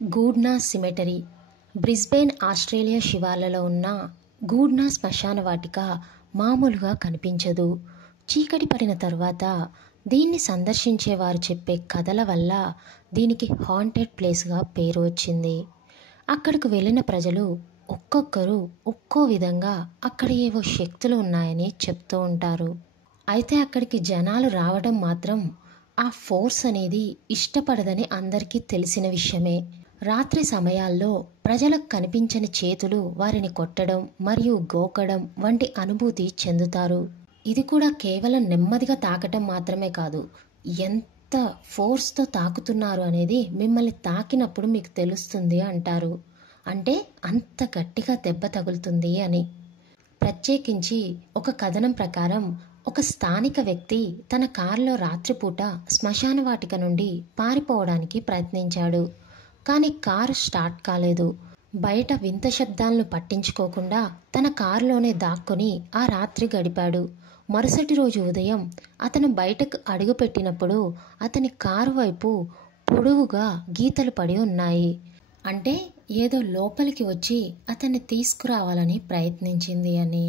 గూడ్నా cemetery Brisbane Australia శివార్లలో ఉన్న గూడ్నా శ్మశాన వాటిక మామూలుగా కనిపించదు. చీకటి పడిన తర్వాత దీన్ని సందర్శించేవారు చెప్పే కథల వల్ల దీనికి హాంటెడ్ ప్లేస్గా పేరు వచ్చింది. అక్కడికి వెళ్ళిన ప్రజలు ఒక్కొక్కరు ఒక్కో విధంగా అక్కడ ఏవో శక్తులు ఉన్నాయని చెప్తూ ఉంటారు. అయితే అక్కడికి జనాలు రావడం మాత్రం ఆ ఫోర్స్ అనేది ఇష్టపడదని అందరికీ తెలిసిన విషయమే. రాత్రి సమయాల్లో ప్రజలకు కనిపించని చేతులు వారిని కొట్టడం మరియు గోకడం వంటి అనుభూతి చెందుతారు. ఇది కూడా కేవలం నెమ్మదిగా తాకటం మాత్రమే కాదు, ఎంత ఫోర్స్తో తాకుతున్నారు అనేది మిమ్మల్ని తాకినప్పుడు మీకు తెలుస్తుంది అంటారు. అంటే అంత గట్టిగా దెబ్బ తగులుతుంది అని. ప్రత్యేకించి ఒక కథనం ప్రకారం ఒక స్థానిక వ్యక్తి తన కారులో రాత్రిపూట శ్మశాన వాటిక నుండి పారిపోవడానికి ప్రయత్నించాడు. కానీ కారు స్టార్ట్ కాలేదు. బయట వింత శబ్దాలను పట్టించుకోకుండా తన కారులోనే దాక్కుని ఆ రాత్రి గడిపాడు. మరుసటి రోజు ఉదయం అతను బయటకు అడుగుపెట్టినప్పుడు అతని కారు వైపు పొడవుగా గీతలు పడి ఉన్నాయి. అంటే ఏదో లోపలికి వచ్చి అతన్ని తీసుకురావాలని ప్రయత్నించింది అని.